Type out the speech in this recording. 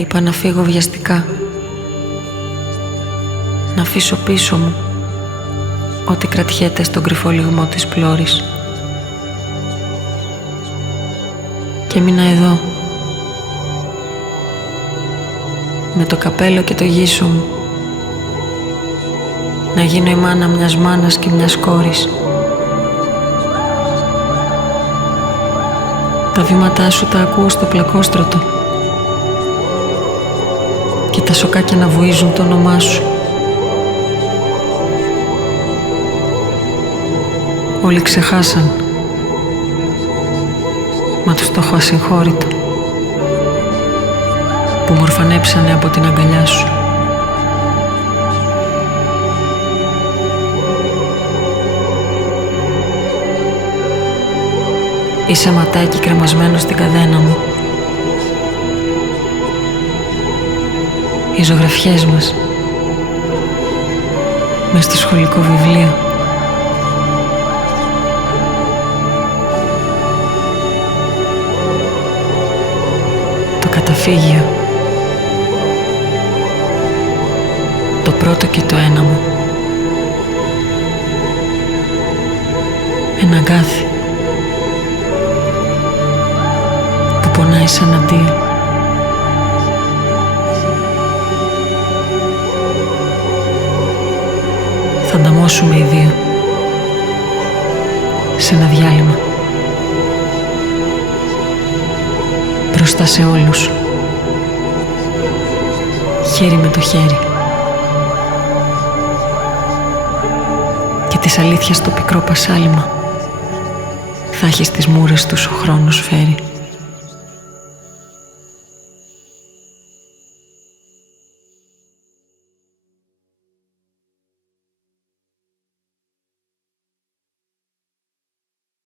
Είπα να φύγω βιαστικά, να αφήσω πίσω μου ό,τι κρατιέται στον κρυφό λυγμό της πλώρης. Και έμεινα εδώ, με το καπέλο και το γύσο μου, να γίνω η μάνα μιας μάνας και μιας κόρης. Τα βήματά σου τα ακούω στο πλακόστρωτο και τα σοκάκια να βουίζουν το όνομά σου. Όλοι ξεχάσαν, μα τους το έχω ασυγχώρητο που μου ορφανέψανε από την αγκαλιά σου. Είσαι ματάκι κρεμασμένο στην καδένα μου. Οι ζωγραφιές μας μες στο σχολικό βιβλίο. Το καταφύγιο. Το πρώτο και το ένα μου. Ένα αγκάθι που πονάει σαν αντίο. Θα ανταμώσουμε οι δύο σε ένα διάλειμμα μπροστά σε όλους, χέρι με το χέρι, και της αλήθειας το πικρό πασάλιμα θα έχει στις μούρες τους ο χρόνος φέρει.